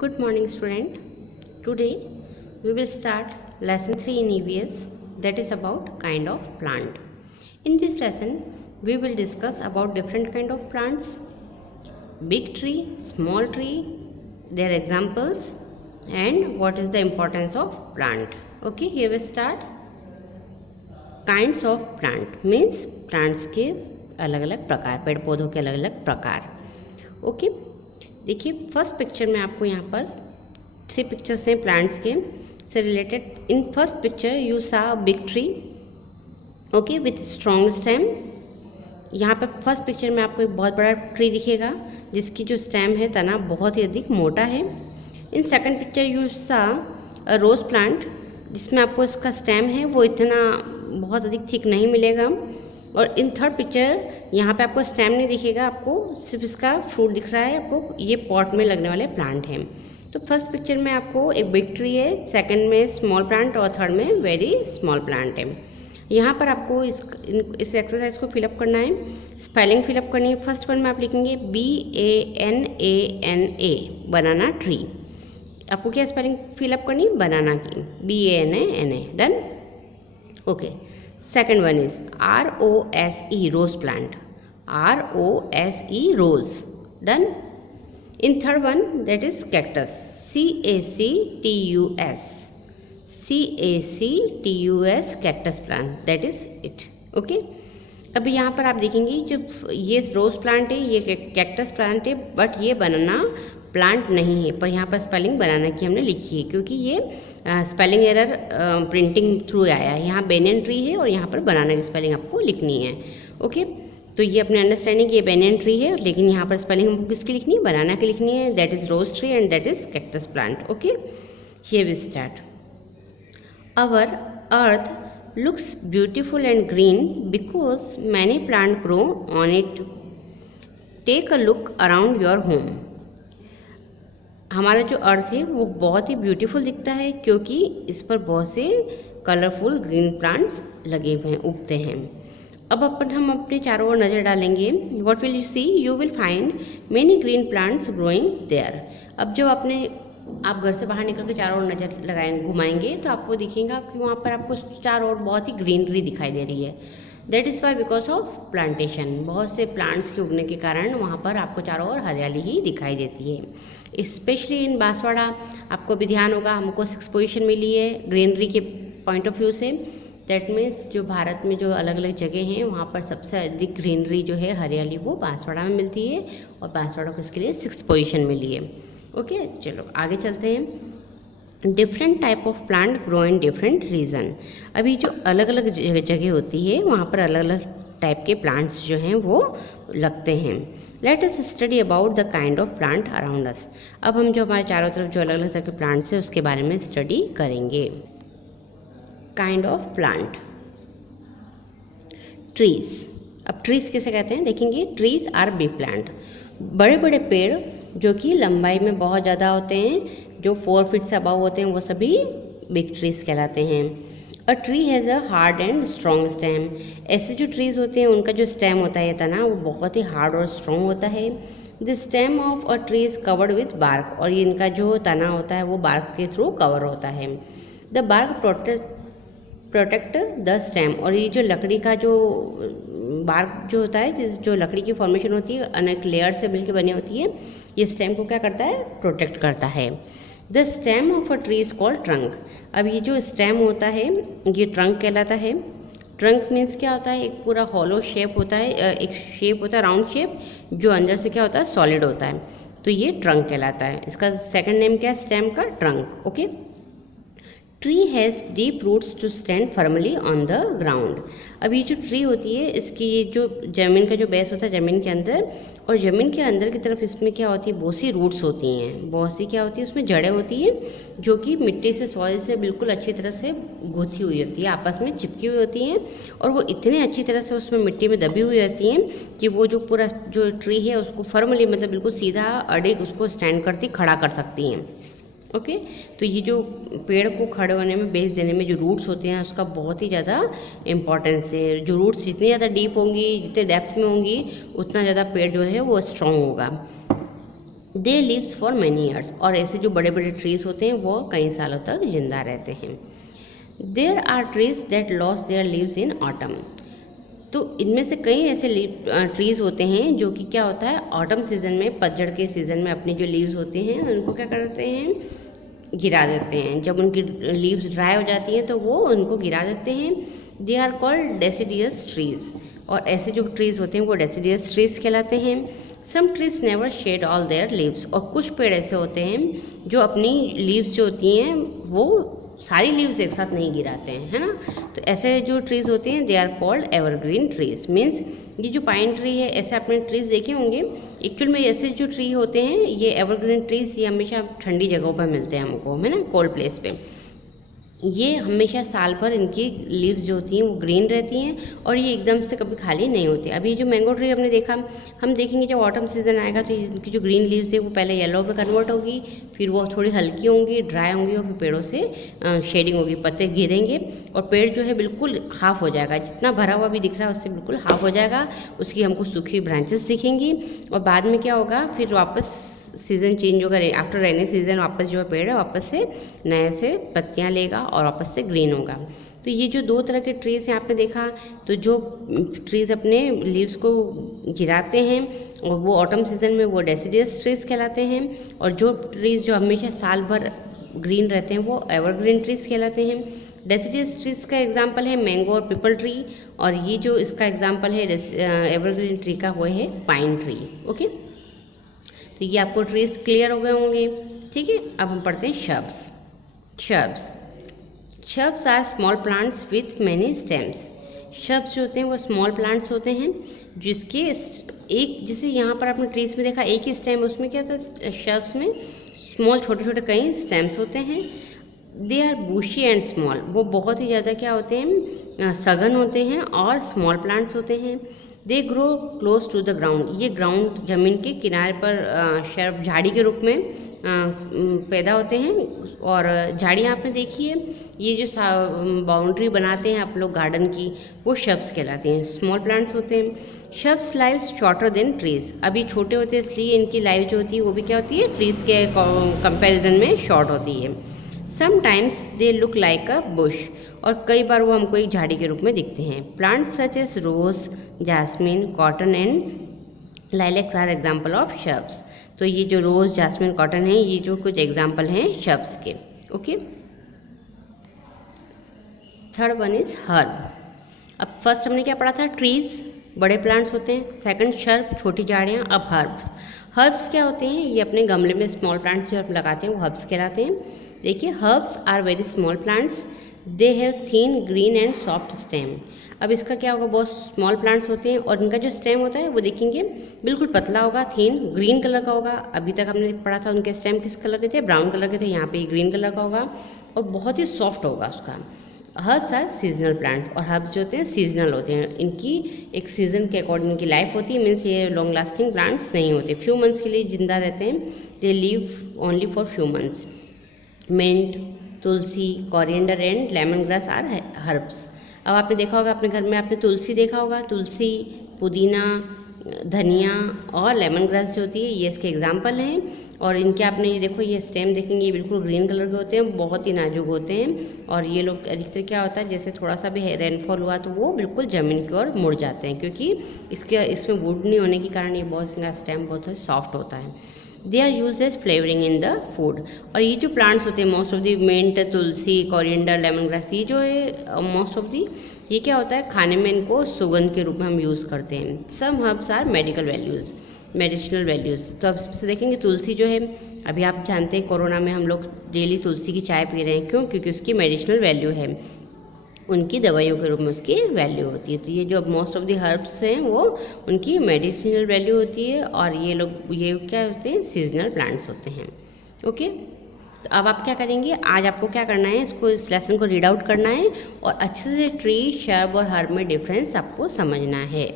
Good morning, student. Today we will start lesson 3 in EVS, that is about kind of plant. In this lesson we will discuss about different kind of plants, big tree, small tree, their examples and what is the importance of plant. Okay, here we start. Kinds of plant means plants के अलग अलग प्रकार, पेड़ पौधों के अलग अलग प्रकार. ओके, देखिए फर्स्ट पिक्चर में आपको यहाँ पर 3 पिक्चर्स हैं प्लांट्स के से related. In first picture you saw big tree, okay, with strong stem. यहाँ पर फर्स्ट पिक्चर में आपको एक बहुत बड़ा ट्री दिखेगा जिसकी जो स्टेम है, तना बहुत ही अधिक मोटा है. इन सेकंड पिक्चर यू सा अ रोज प्लांट, जिसमें आपको इसका स्टेम है वो इतना बहुत अधिक थिक नहीं मिलेगा. और इन थर्ड पिक्चर यहाँ पे आपको स्टेम नहीं दिखेगा, आपको सिर्फ इसका फ्रूट दिख रहा है. आपको ये पॉट में लगने वाले प्लांट हैं. तो फर्स्ट पिक्चर में आपको एक बिग ट्री है, सेकंड में स्मॉल प्लांट और थर्ड में वेरी स्मॉल प्लांट है. यहाँ पर आपको इस एक्सरसाइज को फिलअप करना है, स्पेलिंग फिलअप करनी है. फर्स्ट वन में आप लिखेंगे BANANA, बनाना ट्री. आपको क्या स्पेलिंग फिलअप करनी है? बनाना की, BANANA. Done. Okay. Second one is ROSE, rose plant. ROSE, rose. Done. In third one, that is cactus. CACTUS. CACTUS, cactus plant. That is it. Okay. अभी यहाँ पर आप देखेंगे जो ये रोज प्लांट है, ये कैक्टस प्लांट है, बट ये बनाना प्लांट नहीं है. पर यहाँ पर स्पेलिंग बनाना की हमने लिखी है क्योंकि ये स्पेलिंग एरर प्रिंटिंग थ्रू आया है. यहाँ बेनियन ट्री है और यहाँ पर बनाना की स्पेलिंग आपको लिखनी है. ओके, तो ये अपने अंडरस्टैंडिंग, ये बेनियन ट्री है लेकिन यहाँ पर स्पेलिंग हमको किसकी लिखनी है? बनाना की लिखनी है. That is rose tree and that is cactus plant. Okay, here we start. Our earth looks beautiful and green because many plants grow on it. Take a look around your home. हमारा जो अर्थ है वो बहुत ही beautiful दिखता है क्योंकि इस पर बहुत से कलरफुल ग्रीन प्लांट्स लगे हुए हैं, उगते हैं. अब हम अपने चारों ओर नज़र डालेंगे. What will you see? You will find many green plants growing there. अब जो आप घर से बाहर निकल के चारों ओर नज़र घुमाएंगे तो आपको दिखेगा कि वहाँ पर आपको चारों ओर बहुत ही ग्रीनरी दिखाई दे रही है. That is why because of plantation. बहुत से प्लांट्स के उगने के कारण वहाँ पर आपको चारों ओर हरियाली ही दिखाई देती है. स्पेशली इन बांसवाड़ा आपको भी ध्यान होगा, हमको 6th पोजीशन मिली है ग्रीनरी के पॉइंट ऑफ व्यू से. दैट मीन्स जो भारत में जो अलग अलग जगह हैं वहाँ पर सबसे अधिक ग्रीनरी जो है, हरियाली, वो बांसवाड़ा में मिलती है और बांसवाड़ा को इसके लिए 6th पोजीशन मिली है. ओके, चलो आगे चलते हैं. Different type of plant grow in different region. अभी जो अलग अलग जगह होती है वहाँ पर अलग अलग टाइप के प्लांट्स जो हैं वो लगते हैं. Let us study about the kind of plant around us. अब हम जो हमारे चारों तरफ जो अलग अलग तरह के प्लांट्स हैं उसके बारे में स्टडी करेंगे. Kind of plant. ट्रीज. अब ट्रीज किसे कहते हैं देखेंगे. Trees are big plant. बड़े बड़े पेड़ जो कि लंबाई में बहुत ज़्यादा होते हैं, जो 4 फीट से अबव होते हैं, वो सभी बिग ट्रीज कहलाते हैं. A tree has a hard and strong stem. ऐसे जो ट्रीज होते हैं उनका जो स्टेम होता है, तना, वो बहुत ही हार्ड और स्ट्रॉन्ग होता है. The stem of a tree is covered with bark. और ये इनका जो तना होता है वो बार्क के थ्रू कवर होता है. The bark protect the stem. और ये जो लकड़ी का जो बार्क जो होता है, जो लकड़ी की फॉर्मेशन होती है, अनेक लेयर से मिलकर बनी होती है, ये स्टेम को क्या करता है? प्रोटेक्ट करता है. The stem of a tree is called trunk. अब ये जो स्टेम होता है ये ट्रंक कहलाता है. ट्रंक मीन्स क्या होता है? एक पूरा हॉलो शेप होता है, एक शेप होता है राउंड शेप, जो अंदर से क्या होता है? सॉलिड होता है. तो ये ट्रंक कहलाता है. इसका सेकंड नेम क्या है? स्टेम का, trunk. Okay. Tree has deep roots to stand firmly on the ground. अब ये जो ट्री होती है इसकी जो ज़मीन का जो बेस होता है ज़मीन के अंदर, और ज़मीन के अंदर की तरफ इसमें क्या होती है? बहुत सी रूट्स होती हैं, बहुत सी क्या होती है उसमें? जड़ें होती हैं जो कि मिट्टी से, सॉइल से बिल्कुल अच्छी तरह से गुथी हुई होती है, आपस में चिपकी हुई होती हैं. और वो इतने अच्छी तरह से उसमें मिट्टी में दबी हुई होती हैं कि वो जो पूरा जो ट्री है उसको फर्मली, मतलब बिल्कुल सीधा अड़िग उसको स्टैंड करती, खड़ा कर सकती हैं. ओके, तो ये जो पेड़ को खड़े होने में, बेस देने में जो रूट्स होते हैं उसका बहुत ही ज़्यादा इम्पॉर्टेंस है. जो रूट्स जितनी ज़्यादा डीप होंगी, जितने डेप्थ में होंगी, उतना ज़्यादा पेड़ जो है वो स्ट्रॉन्ग होगा. दे लिव्स फॉर मैनी ईयर्स, और ऐसे जो बड़े बड़े ट्रीज होते हैं वो कई सालों तक जिंदा रहते हैं। There are trees that loss their leaves in autumn, तो इनमें से कई ऐसे ट्रीज होते हैं जो कि क्या होता है, ऑटम सीजन में, पतझड़ के सीजन में अपनी जो लीव्स होते हैं उनको क्या करते हैं, गिरा देते हैं। जब उनकी लीव्स ड्राई हो जाती हैं तो वो उनको गिरा देते हैं। They are called deciduous trees, और ऐसे जो ट्रीज होते हैं वो डेसिडियस ट्रीज कहलाते हैं। Some trees never shed all their leaves, और कुछ पेड़ ऐसे होते हैं जो अपनी लीव्स जो होती हैं वो सारी लीव्स एक साथ नहीं गिराते हैं, है ना। तो ऐसे जो ट्रीज होते हैं they are called evergreen trees. Means ये जो पाइन ट्री है, ऐसे आपने ट्रीज देखे होंगे, एक्चुअल में ऐसे जो ट्री होते हैं ये एवरग्रीन ट्रीज, ये हमेशा ठंडी जगहों पर मिलते हैं हमको, है ना, कोल्ड प्लेस पे। ये हमेशा साल भर इनकी लीव्स जो होती हैं वो ग्रीन रहती हैं, और ये एकदम से कभी खाली नहीं होती। अभी जो मैंगो ट्री हमने देखा, हम देखेंगे जब ऑटम सीजन आएगा तो इनकी जो ग्रीन लीव्स है वो पहले येलो में कन्वर्ट होगी, फिर वो थोड़ी हल्की होंगी, ड्राई होंगी, और फिर पेड़ों से शेडिंग होगी, पत्ते गिरेंगे और पेड़ जो है बिल्कुल हाफ हो जाएगा। जितना भरा हुआ भी दिख रहा है उससे बिल्कुल हाफ हो जाएगा, उसकी हमको सूखी ब्रांचेस दिखेंगी, और बाद में क्या होगा, फिर वापस सीज़न चेंज होगा, आफ्टर रेनी सीजन वापस जो है पेड़ है वापस से नए से पत्तियां लेगा और वापस से ग्रीन होगा। तो ये जो दो तरह के ट्रीज हैं आपने देखा, तो जो ट्रीज अपने लीव्स को गिराते हैं और वो ऑटम सीजन में वो डेसिडियस ट्रीज कहलाते हैं, और जो ट्रीज जो हमेशा साल भर ग्रीन रहते हैं वो एवरग्रीन ट्रीज कहलाते हैं। डेसिडियस ट्रीज का एग्जाम्पल है मैंगो और पीपल ट्री, और ये जो इसका एग्जाम्पल है एवरग्रीन ट्री का वो है पाइन ट्री। ओके, तो ये आपको ट्रीज क्लियर हो गए होंगे। ठीक है, अब हम पढ़ते हैं shrubs. Shrubs are small plants with many stems. Shrubs जो होते हैं वो स्मॉल प्लांट्स होते हैं जिसके एक, जैसे यहाँ पर आपने ट्रीज में देखा एक ही स्टेम, उसमें क्या था, शर्ब्स में स्मॉल छोटे छोटे कई स्टेम्स होते हैं। They are bushy and small, वो बहुत ही ज़्यादा क्या होते हैं, सघन होते हैं और स्मॉल प्लांट्स होते हैं। They grow close to the ground, ये ग्राउंड जमीन के किनारे पर शर्ब झाड़ी के रूप में पैदा होते हैं। और झाड़ियाँ आपने देखी है, ये जो बाउंड्री बनाते हैं आप लोग गार्डन की, वो शर्ब्स कहलाते हैं, स्मॉल प्लांट्स होते हैं। Shrubs live shorter than trees, अभी छोटे होते हैं इसलिए इनकी लाइफ जो होती है वो भी क्या होती है, ट्रीज के कंपैरिजन में शॉर्ट होती है। Sometimes they look like a bush, और कई बार वो हमको एक झाड़ी के रूप में दिखते हैं। Plants such as rose, jasmine, cotton and lilacs are example of shrubs. तो ये जो रोज, जास्मिन, कॉटन है, ये जो कुछ एग्जाम्पल हैं शर्ब्स के। Okay, third one is herb. अब फर्स्ट हमने क्या पढ़ा था, ट्रीज बड़े प्लांट्स होते हैं, सेकंड शर्ब छोटी झाड़ियाँ, अब हर्ब्स क्या होते हैं, ये अपने गमले में स्मॉल प्लांट्स जो हम लगाते हैं वो हर्ब्स कहलाते हैं। देखिए, herbs are very small plants, they have thin green and soft stem. अब इसका क्या होगा, बहुत स्मॉल प्लांट्स होते हैं और इनका जो स्टेम होता है वो देखेंगे बिल्कुल पतला होगा, थिन ग्रीन कलर का होगा। अभी तक हमने पढ़ा था उनके स्टेम किस कलर के थे, ब्राउन कलर के थे, यहाँ पे ग्रीन कलर का होगा और बहुत ही सॉफ्ट होगा उसका। हर्ब्स आर सीजनल प्लांट्स, और हर्ब्स जो होते हैं सीजनल होते हैं, इनकी एक सीजन के अकॉर्डिंग इनकी लाइफ होती है। मीन्स ये लॉन्ग लास्टिंग प्लांट्स नहीं होते, फ्यू मंथ्स के लिए जिंदा रहते हैं, they live only for few months. Mint, tulsi, coriander and lemon grass are herbs. अब आपने देखा होगा अपने घर में, आपने तुलसी देखा होगा, तुलसी, पुदीना, धनिया और लेमन ग्रास जो होती है ये इसके एग्जाम्पल हैं। और इनके आपने ये देखो, ये स्टेम देखेंगे, ये बिल्कुल ग्रीन कलर के होते हैं, बहुत ही नाजुक होते हैं। और ये लोग अधिकतर क्या होता है, जैसे थोड़ा सा भी रेनफॉल हुआ तो वो बिल्कुल ज़मीन की ओर मुड़ जाते हैं, क्योंकि इसमें वुड नहीं होने के कारण ये बहुत, इनका स्टेम बहुत सॉफ्ट होता है। They are use as flavouring in the food. और ये जो प्लांट्स होते हैं, most of the mint, tulsi, coriander, lemon grass, ये जो है मोस्ट ऑफ दी, ये क्या होता है, खाने में इनको सुगंध के रूप में हम यूज़ करते हैं। सम हर्ब्स आर मेडिसिनल वैल्यूज़। तो अब इससे देखेंगे, तुलसी जो है, अभी आप जानते हैं कोरोना में हम लोग डेली तुलसी की चाय पी रहे हैं, क्यों, क्योंकि उसकी मेडिसिनल वैल्यू है, उनकी दवाइयों के रूप में उसकी वैल्यू होती है। तो ये जो मोस्ट ऑफ द हर्ब्स हैं वो उनकी मेडिसिनल वैल्यू होती है, और ये लोग ये क्या होते हैं, सीजनल प्लांट्स होते हैं। ओके, तो अब आप क्या करेंगे, आज आपको क्या करना है, इस लेसन को रीड आउट करना है और अच्छे से ट्री, शर्ब और हर्ब में डिफरेंस आपको समझना है।